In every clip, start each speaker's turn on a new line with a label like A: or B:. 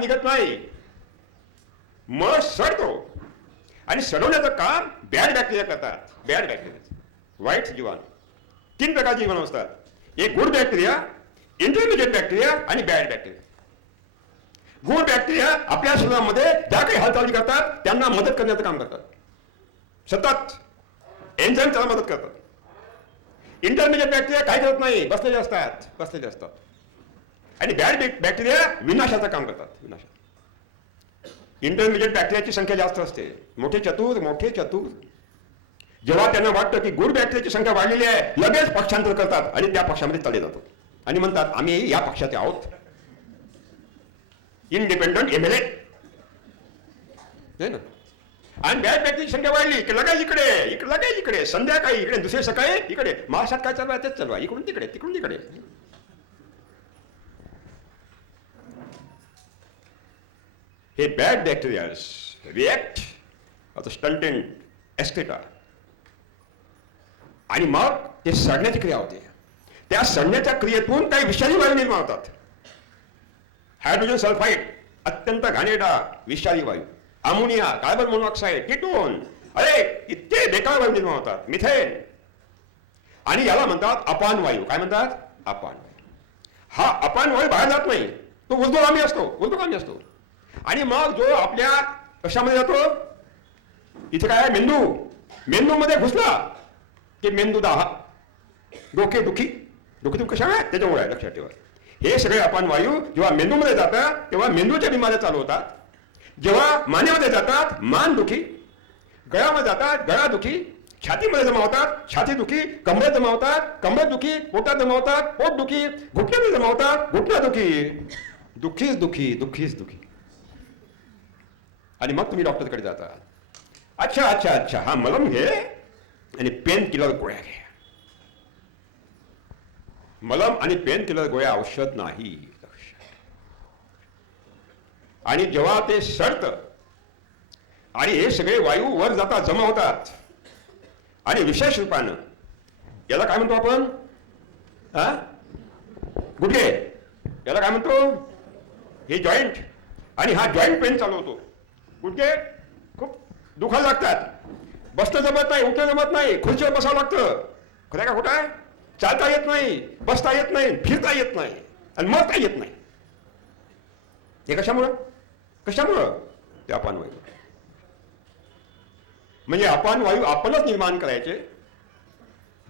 A: निघत नाही. मळ सडतो. आणि सडवण्याचं काम बॅड बॅक्टेरिया करतात. बॅड बॅक्टेरिया वाईट जीवाणू. तीन प्रकारचे जीवाणू असतात. एक गुड बॅक्टेरिया इंटरमिजिएट बॅक्टेरिया आणि बॅड बॅक्टेरिया गुड बॅक्टेरिया आपल्या शरीरामध्ये ज्या काही हालचाली करतात त्यांना मदत करण्याचं काम करतात. सतत. एन्झाईम त्याला मदत करतात. इंटरमिजिएट बॅक्टेरिया काय करत नाही. बसलेले असतात. बसलेले असतात. आणि बॅड बॅक्टेरिया विनाशाचं काम करतात विनाशा इंटरमिजिएट बॅक्टेरियाची संख्या जास्त असते. मोठे चतुर मोठे चतुर. जेव्हा त्यांना वाटतं की गुड बॅक्टेरियाची संख्या वाढलेली आहे लगेच पक्षांतर करतात आणि त्या पक्षामध्ये तडे जातात. आणि म्हणतात आम्ही या पक्षाचे आहोत. इंडिपेंडंट एम एल ना? आणि बॅड बॅक्टेरियाची संख्या वाढली की लगाय इकडे इकडे लगाय इकडे संध्याकाळी इकडे दुसऱ्या सकाळी इकडे. महाराष्ट्रात काय चालू आहे? तेच चालू आहे. इकडून तिकडे तिकडून तिकडे. हे बॅड बॅक्टेरियाज रिॲक्ट ऑफ स्टंटेंट एस्टेटा आणि मग ते सडण्याची क्रिया होते त्या सडण्याच्या क्रियेतून काही विषारी वायू निर्माण होतात. हायड्रोजन सल्फाईड अत्यंत घाणेरडा विषारी वायू अमोनिया कार्बन मोनॉक्साईड किटोन अरे इतके बेकार वायू निर्माण होतात. मिथेन आणि याला म्हणतात अपान वायू. काय म्हणतात? अपान वायू. हा अपान वायू बाहेर जात नाही. तो ऊर्ध्वगामी असतो. ऊर्ध्वगामी असतो. आणि मग जो आपल्या कशामध्ये जातो? इथे काय आहे? मेंदू. मेंदूमध्ये घुसला की मेंदू दाहा. डोके दुखी. डोके दुखी कशा आहे त्याच्यामुळे आहे लक्षात ठेवा. हे सगळे अपान वायू जेव्हा मेंदूमध्ये जातात तेव्हा मेंदूच्या बिमाऱ्या चालू होतात. जेव्हा मानेमध्ये जातात मान दुखी. गळ्यामध्ये जातात गळा दुखी. छातीमध्ये जमा होतात छाती दुखी. कंबर जमावतात कंबर दुखी. पोटात जमावतात पोट दुखी. घुटण्यामध्ये जमावतात घुटण्या दुखी. दुखीच दुखी दुखीच दुखी. आणि मग तुम्ही डॉक्टरकडे जाता. अच्छा अच्छा अच्छा. हा मलम घे. आणि पेन किलर गोळ्या घे. मलम आणि पेन किलर गोळ्या औषध नाही. आणि जेव्हा ते सडतं आणि हे सगळे वायू वर जातात जमा होतात. आणि विशेष रूपानं याला काय म्हणतो आपण? हा गुडघे याला काय म्हणतो? हे जॉईंट आणि हा जॉईंट पेन चालवतो. होतो खूप दुखायला लागतात. बसणं जमत नाही उठणं जमत नाही. खुर्चीवर बसावं लागतं. खरं का खोटं चालता येत नाही बसता येत नाही फिरता येत नाही आणि मरता येत नाही. हे कशामुळं? कशामुळं? ते अपान वायू. म्हणजे अपान वायू आपणच निर्माण करायचे.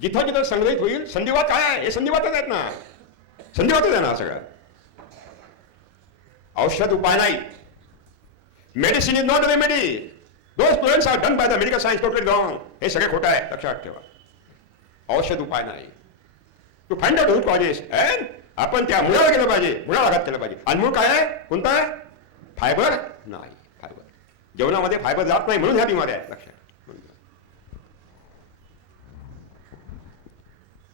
A: जिथं जिथं संग्रहित होईल संधिवात काय आहे? हे संधिवातच आहेत ना. संधिवातच आहे ना सगळं. औषध उपाय नाही. Medicine is not remedy though students are done by the medical science totally wrong हे सगळे खोटं आहे. लक्षात ठेवा. औषध उपाय नाही. To find out causes and आपण त्या मुळाला गेलं पाहिजे. मुळाला आघात केलं पाहिजे. आणि मूळ काय आहे? कोणता आहे? फायबर नाही. फायबर जेवणामध्ये फायबर जात नाही म्हणून ह्या बिमाऱ्या आहेत. लक्षात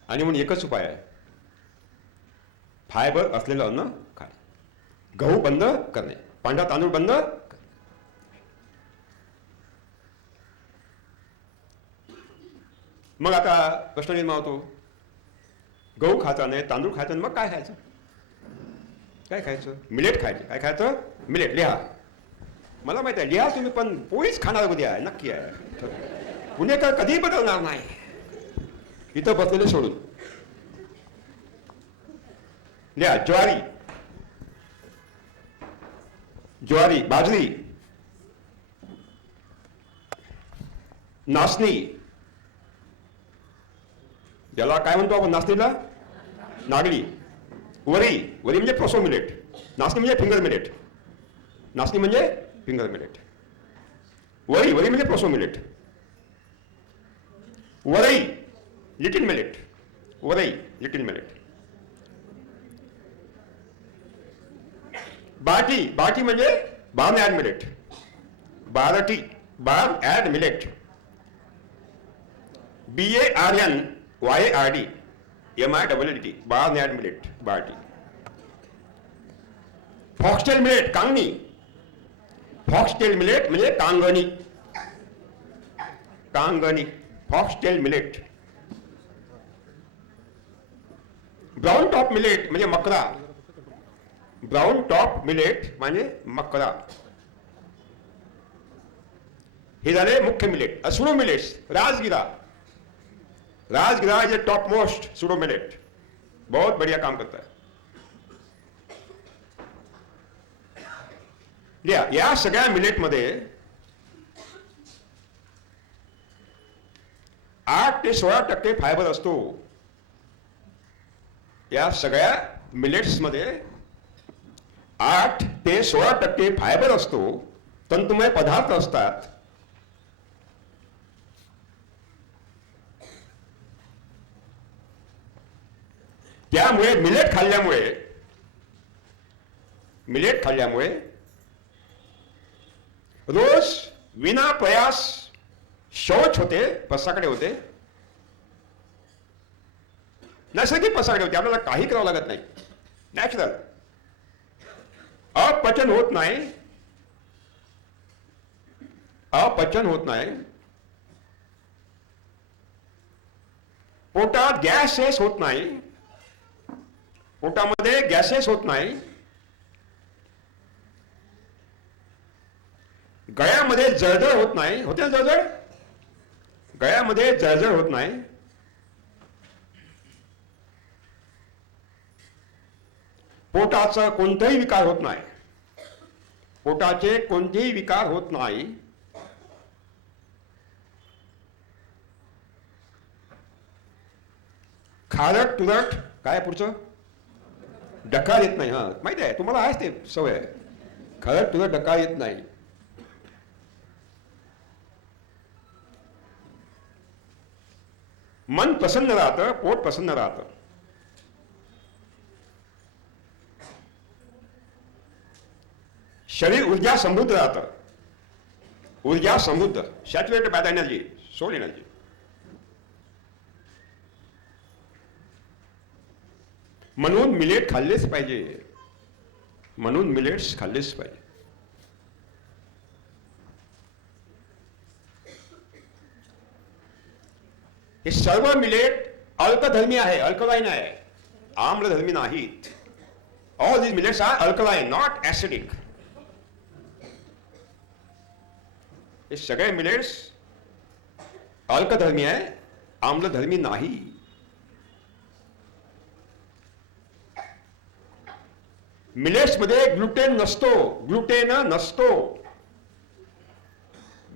A: आणि म्हणून एकच उपाय आहे. फायबर असलेलं अन्न खाणे. गहू बंद करणे. पांढरा तांदूळ बंद मग आता प्रश्न निर्माण होतो. गहू खायचा नाही तांदूळ खायचा नाही, मग काय खायचं? काय खायचं? मिलेट खायचं. काय खायचं? मिलेट. लिहा. मला माहीत आहे लिहा तुम्ही पण पोळीच खाणार उद्या आहे? नक्की आहे. पुणेकर कधीही बदलणार नाही. इथं बसलेले सोडून. लिहा ज्वारी. ज्वारी बाजरी. नाचणी. याला काय म्हणतो आपण नागली. वरी. वरी प्रोसो मिलेट नाचणी म्हणजे फिंगर मिलेट नाचणी म्हणजे फिंगर मिलेट वरी. वरी प्रोसो मिलेट वरई. लिटिल मिलेट वरई. लिटिल मिलेट बाटी. बाटी म्हणजे barnyard millet BARTI. Barnyard millet B A R N Y R D M I double T add millet बाटी फॉक्सटेल मिलेट कांगणी फॉक्सटेल मिलेट म्हणजे कांगणी कांगणी foxtail millet brown top millet म्हणजे मकरा ब्राऊन टॉप मिलेट म्हणजे हे झाले मुख्य मिलेट सुडो मिलेट्स राजगिरा राजगिरा ये टॉप मोस्ट सुडो मिलेट बहुत बढ़िया काम करता है। या या सगळ्या मिलेटमध्ये आठ ते सोळा टक्के फायबर असतो. या सगळ्या मिलेट्समध्ये आठ ते सोळा टक्के फायबर असतो. तंतुमय पदार्थ असतात. त्यामुळे मिलेट खाल्ल्यामुळे मिलेट खाल्ल्यामुळे रोज विना प्रयास शौच होते, पसाकडे होते. नैसर्गिक पसाकडे होते, आपल्याला काही करावं लागत नाही. नॅचरल अपचन होत नाही. अपचन होत नाही. पोटात गॅसेस होत नाही. पोटामध्ये गॅसेस होत नाही. गळ्यामध्ये जळजळ होत नाही. होते ना जळजळ? गळ्यामध्ये जळजळ होत नाही. पोटाचा कोणताही विकार होत नाही. पोटाचे कोणतेही विकार होत नाही. खारट तुरट काय पुढचं? डकार येत नाही हा. माहिती आहे तुम्हाला आहेच ते सवय आहे. खरं तुला डकार येत नाही. मन प्रसन्न राहतं पोट प्रसन्न राहतं. शरीर ऊर्जा समृद्ध राहतं. ऊर्जा समृद्ध. Saturated by energy soul energy म्हणून मिलेट खाल्लेच पाहिजे. म्हणून मिलेट्स खाल्लेच पाहिजे. हे सर्व मिलेट अल्कधर्मी आहे अल्कलाईन आहे. आम्लधर्मी नाहीत. All these millets are alkaline not acidic हे सगळे मिलेट्स अल्कधर्मी आहे आम्लधर्मी नाही. मिलेट्समध्ये ग्लुटेन नसतो ग्लुटेन नसतो.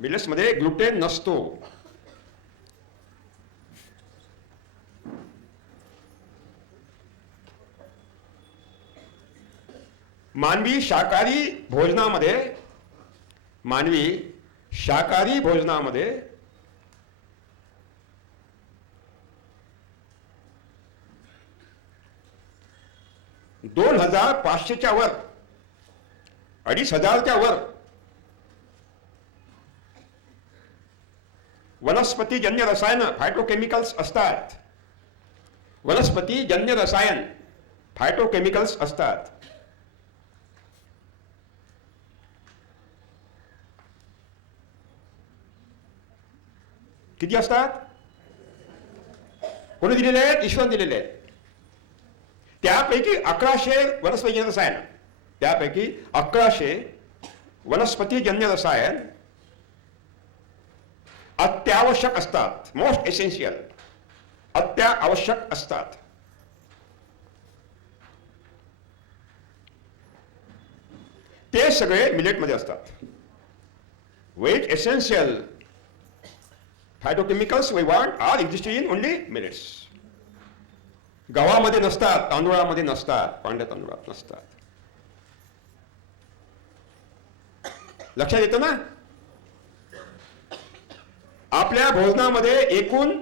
A: मिलेट्समध्ये ग्लुटेन नसतो. मानवी शाकाहारी भोजनामध्ये मानवी शाकाहारी भोजनामध्ये दोन हजार पाचशेच्या वर. अडीच हजारच्या वर. वनस्पतीजन्य रसायन फायटोकेमिकल्स असतात. वनस्पतीजन्य रसायन फायटोकेमिकल्स असतात. किती असतात? कोणी दिलेले आहेत? ईश्वर दिलेले आहेत. त्यापैकी अकराशे वनस्पतीजन्य रसायन. त्यापैकी अकराशे वनस्पतीजन्य रसायन अत्यावश्यक असतात. मोस्ट एसेन्शियल अत्यावश्यक असतात. ते सगळे मिलेटमध्ये असतात. What essential phytochemicals we want are existing in only millets गव्हामध्ये नसतात तांदूळामध्ये नसतात पांढऱ्या तांदूळात नसतात. लक्षात येतं ना? आपल्या भोजनामध्ये एकूण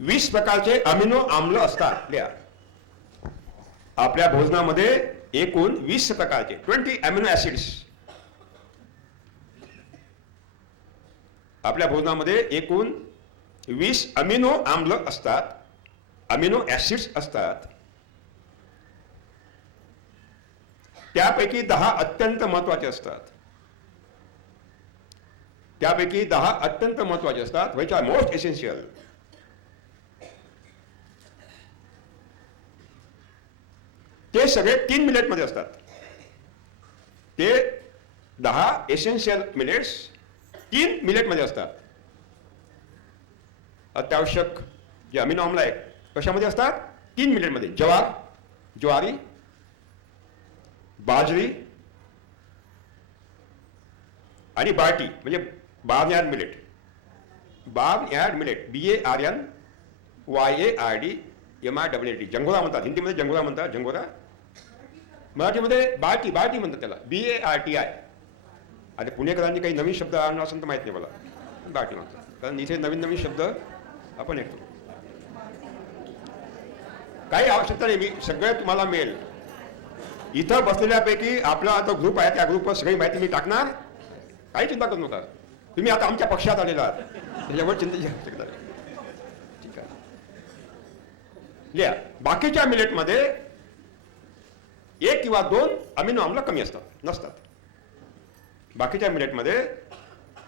A: वीस प्रकारचे अमिनो आम्ल असतात आपल्या आपल्या भोजनामध्ये एकूण वीस प्रकारचे ट्वेंटी अमिनो ऍसिड्स आपल्या भोजनामध्ये एकूण वीस अमिनो आम्ल असतात. अमिनो ऍसिड्स असतात. त्यापैकी दहा अत्यंत महत्त्वाचे असतात. त्यापैकी दहा अत्यंत महत्त्वाचे असतात व्हिच आर मोस्ट एसेन्शियल ते सगळे तीन मिनिटमध्ये असतात. ते दहा एसेन्शियल मिलेट्स तीन मिलेटमध्ये असतात. अत्यावश्यक जे अमिनो आम्ल आहे कशामध्ये असतात? तीन मिलेटमध्ये जवार ज्वारी बाजरी आणि बार्टी म्हणजे barnyard millet. Barnyard millet. B A R N Y A R D M I W T जंगोरा म्हणतात. हिंदीमध्ये जंगोरा म्हणतात. जंगोरा. मराठीमध्ये बार्टी बार्टी म्हणतात त्याला. B A R T I आणि पुणेकरांनी काही नवीन शब्द आणला असेल तर माहीत नाही मला. बार्टी म्हणतात. कारण इथे नवीन नवीन शब्द आपण ऐकतो. काही आवश्यकता नाही मी सगळं तुम्हाला मिळेल. इथं बसलेल्यापैकी आपला आता ग्रुप आहे त्या ग्रुपवर सगळी माहिती मी टाकणार. काही चिंता करू नका. तुम्ही आता आमच्या पक्षात आलेला आहात. त्याच्यावर चिंतेची आवश्यकता ठीक आहे. लिहा. बाकीच्या मिलेटमध्ये एक किंवा दोन अमिनो आम्ल कमी असतात नसतात. बाकीच्या मिलेटमध्ये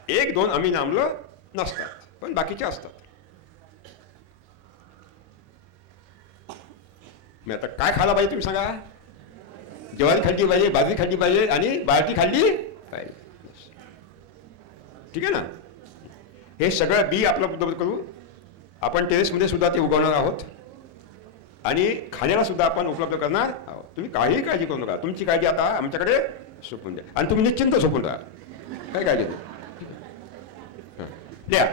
A: एक दोन अमिनो आम्ल नसतात पण बाकीचे असतात. मी आता काय खायला पाहिजे तुम्ही सांगा? ज्वारी खाल्ली पाहिजे बाजरी खाल्ली पाहिजे आणि बार्टी खाल्ली पाहिजे. ठीक आहे ना? हे सगळं बी आपलं उपलब्ध करू. आपण टेरेसमध्ये सुद्धा ते उगवणार आहोत. आणि खाण्याला सुद्धा आपण उपलब्ध करणार आहोत. तुम्ही काहीही काळजी करू नका. तुमची काळजी आता आमच्याकडे सोपून द्या. आणि तुम्ही निश्चिंत सोपून राहा. काय काळजी नाही द्या.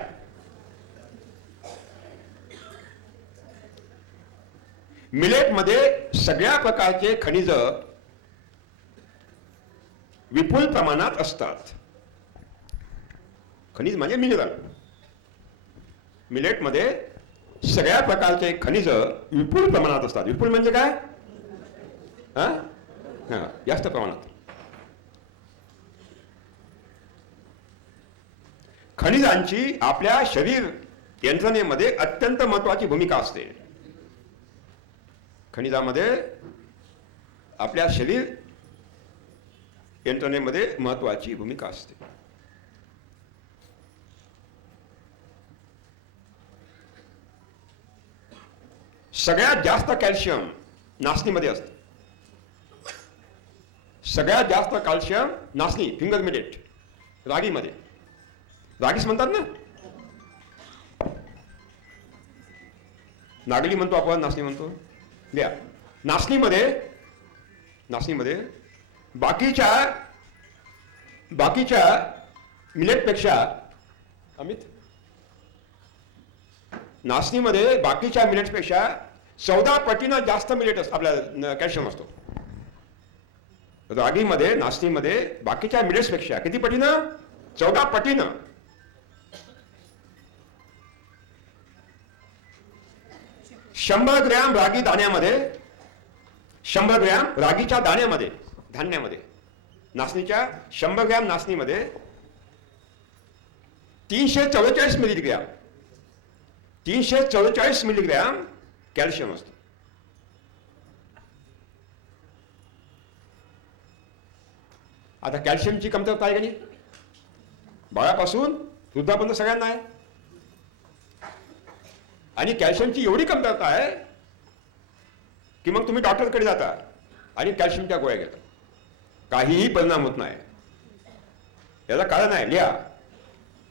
A: मिलेटमध्ये सगळ्या प्रकारचे खनिज विपुल प्रमाणात असतात. खनिज म्हणजे मिनरल. मिलेटमध्ये सगळ्या प्रकारचे खनिज विपुल प्रमाणात असतात. विपुल म्हणजे काय? हा? जास्त प्रमाणात. खनिजांची आपल्या शरीर यंत्रणेमध्ये अत्यंत महत्वाची भूमिका असते. खनिजामध्ये आपल्या शरीर यंत्रणेमध्ये महत्वाची भूमिका असते. सगळ्यात जास्त कॅल्शियम नाचणीमध्ये असतं. सगळ्यात जास्त कॅल्शियम नाचणी फिंगर मिलेट रागीमध्ये. रागीच म्हणतात ना? नागली म्हणतो आपण नाचणी म्हणतो. लिहा. नाचणीमध्ये नाचणीमध्ये बाकीच्या बाकीच्या मिलेटपेक्षा अमित नाचणीमध्ये बाकीच्या मिलेट्सपेक्षा चौदा पटीनं जास्त मिलेट असतं आपल्या कॅल्शियम असतो. रागीमध्ये नाचणीमध्ये बाकीच्या मिलेट्सपेक्षा किती पटीनं? चौदा पटीनं. शंभर ग्रॅम रागी दाण्यामध्ये शंभर ग्रॅम रागीच्या दाण्यामध्ये धान्यामध्ये नाचणीच्या शंभर ग्रॅम नाचणीमध्ये तीनशे चव्वेचाळीस मिलीग्रॅम तीनशे चव्वेचाळीस मिलीग्रॅम कॅल्शियम असतं. आता कॅल्शियमची कमतरता आहे का नाही? बाळापासून वृद्धापर्यंत सगळ्यांना आहे. आणि कॅल्शियमची एवढी कमतरता आहे की मग तुम्ही डॉक्टरकडे जाता आणि कॅल्शियमच्या गोळ्या घेता. काहीही परिणाम होत नाही. याला कारण आहे. लिहा.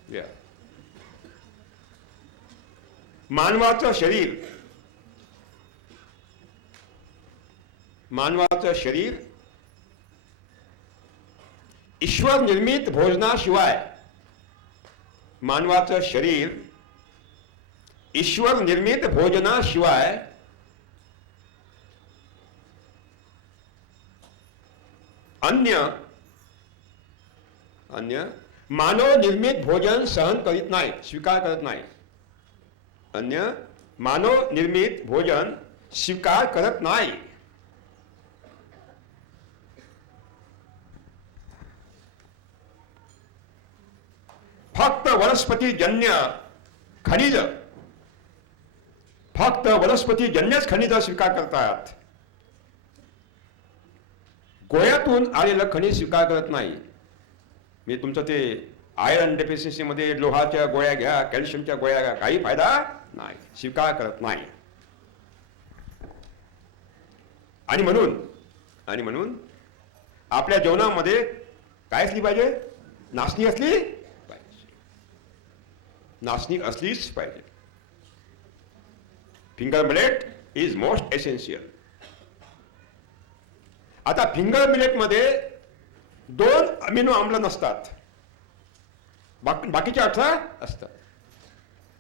A: लिहा. मानवाचं शरीर. मानवाचं शरीर ईश्वर निर्मित भोजनाशिवाय मानवाचं शरीर ईश्वर निर्मित भोजनाशिवाय अन्य अन्य मानव निर्मित भोजन सहन करीत नाही स्वीकार करत नाही. अन्य मानव निर्मित भोजन स्वीकार करत नाही. फक्त वनस्पतीजन्य खनिज फक्त वनस्पतीजन्यच खनिज स्वीकार करतात गोळ्यातून आलेलं खनिज स्वीकार करत नाही मी तुमचं ते आयरन डेफिशियन्सीमध्ये लोहाच्या गोळ्या घ्या कॅल्शियमच्या गोळ्या घ्या काही फायदा नाही स्वीकार करत नाही आणि म्हणून आणि म्हणून आपल्या जेवणामध्ये काय असली पाहिजे नाचणी असली पाहिजे नाचणी असलीच पाहिजे finger millet is most essential आता फिंगर मिलेटमध्ये दोन अमिनो आम्ल नसतात. बाकी बाकीचे अठरा असतात.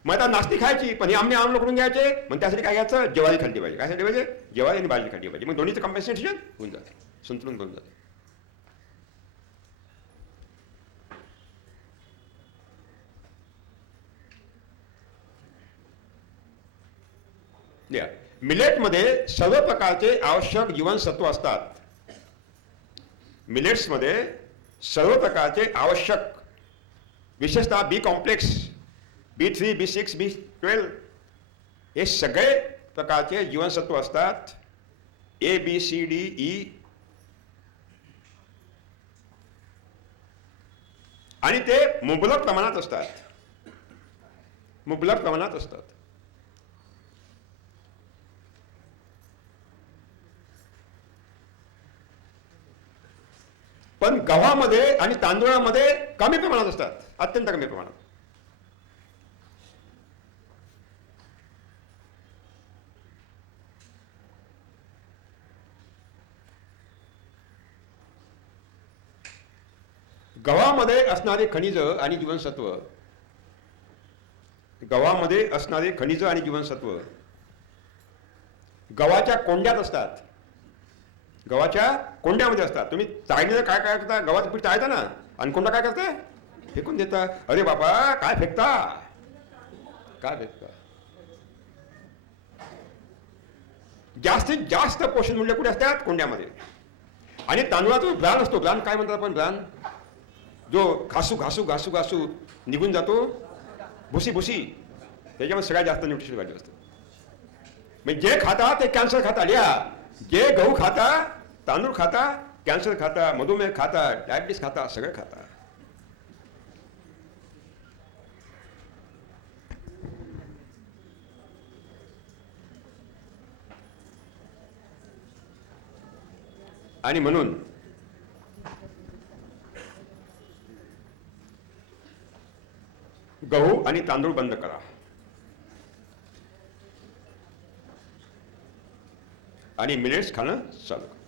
A: मग आता नास्ती खायची पण हे आम्ही आम्ल करून घ्यायचे मग त्यासाठी काय घ्यायचं? ज्वारी खाल्ली पाहिजे काय खाल्ली पाहिजे ज्वारी आणि भाजी खाल्ली पाहिजे मग दोन्हीचं कम्पेन्सेशन होऊन जाते. संतुलन करून जाते. मिलेटमध्ये सर्व प्रकारचे आवश्यक जीवनसत्व असतात. मिलेट्समध्ये सर्व प्रकारचे आवश्यक विशेषतः B complex B three B six B twelve हे सगळे प्रकारचे जीवनसत्व असतात. A B C D E आणि ते मुबलक प्रमाणात असतात. मुबलक प्रमाणात असतात. पण गव्हामध्ये आणि तांदूळामध्ये कमी प्रमाणात असतात. अत्यंत कमी प्रमाणात. गव्हामध्ये असणारे खनिज आणि जीवनसत्व. गव्हामध्ये असणारे खनिज आणि जीवनसत्व. गव्हाच्या कोंड्यात असतात. गव्हाच्या कोंड्यामध्ये असतात. तुम्ही चाळणीला काय काय करता? गव्हाचं पीठ चाळता ना? आणि कोंडा काय करते? फेकून देता. अरे बाबा काय फेकता? काय फेकता? जास्तीत जास्त पोषण मूल्य कुठे असतात? कोंड्यामध्ये. आणि तांदूळाचा ब्राण असतो. ब्राण काय म्हणतात आपण? ब्राण जो घासू घासू घासू घासू निघून जातो. भुसी भुसी. त्याच्यामध्ये सगळ्यात जास्त न्यूट्रिशन व्हॅल्यू असतं. म्हणजे जे खाता ते कॅन्सर खाता. लिहा. जे गहू खाता तांदूळ खाता कॅन्सर खाता मधुमेह खाता डायबिटीस खाता सगळं खाता. आणि म्हणून गहू आणि तांदूळ बंद करा. आणि मिलेट्स खाणं चालू करा